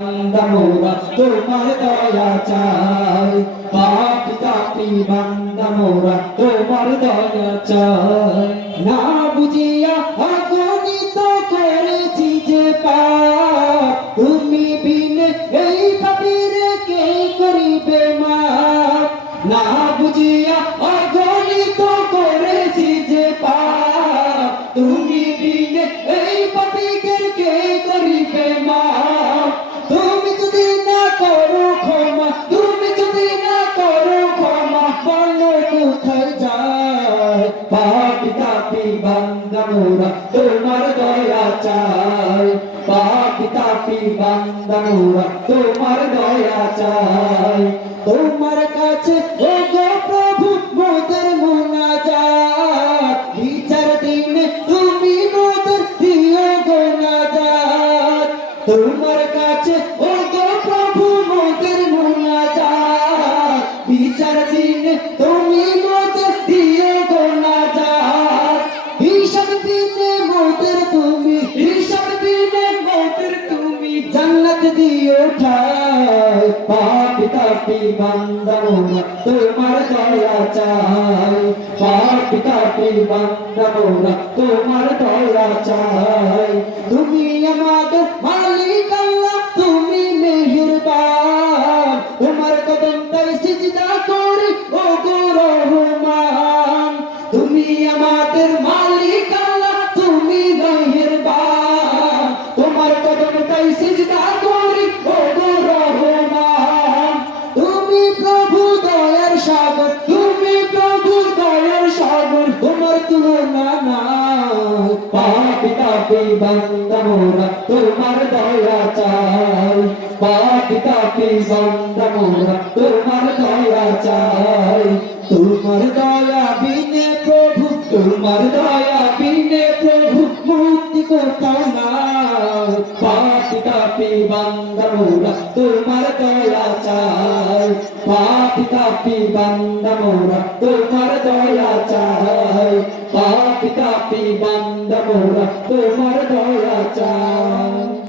বান্দা মোরা তোমার দয়া চাই পাপ কাপি বান্দা মোরা তোমার দয়া চাই না বুঝিয়া অগণিত করেছি যে পাপ তুমি বিনে এই পাপিরে কে করিবে পাপ তুমি তোমার দয়া চাই। তোমার কাছে প্রভু, মোদের দিনে তুমি মোদের তোমার কাছে প্রভু, মোদের দিনে তুমি জান্নাত দিও ঠাই পাপি তাপি বান্দা মোরা তোমার দয়া চাই। পাপি তাপি বান্দা তোমার তুমি আমাদের মালিক পাপি তাপি বান্দা মোরা তোমার দয়া চাই। পাপি পাপি বান্দা মোরা তোমার দয়া চাই। তোমার দয়া বিনে প্রভু, তোমার দয়া বিনে তাপি বান্দা মোরা তোমার দয়া চাই। পাপি তাপি বান্দা মোরা তোমার দয়া চাই। পাপি তাপি বান্দা মোরা তোমার দয়া চাই।